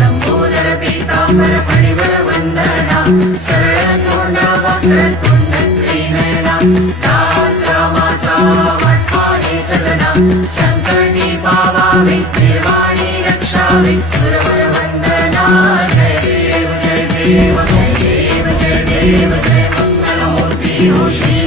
लंबोदर पीतांबर फणिवर वंदना सरळ सोंड वक्रतुंड त्रिनयना दास रामाचा वाटपा हे सदना संकटी पावावे निर्वाणी रक्षावे सुरवर वंदना जय देव जय देव जय देव जय देव जय मंगलमूर्ती हो श्री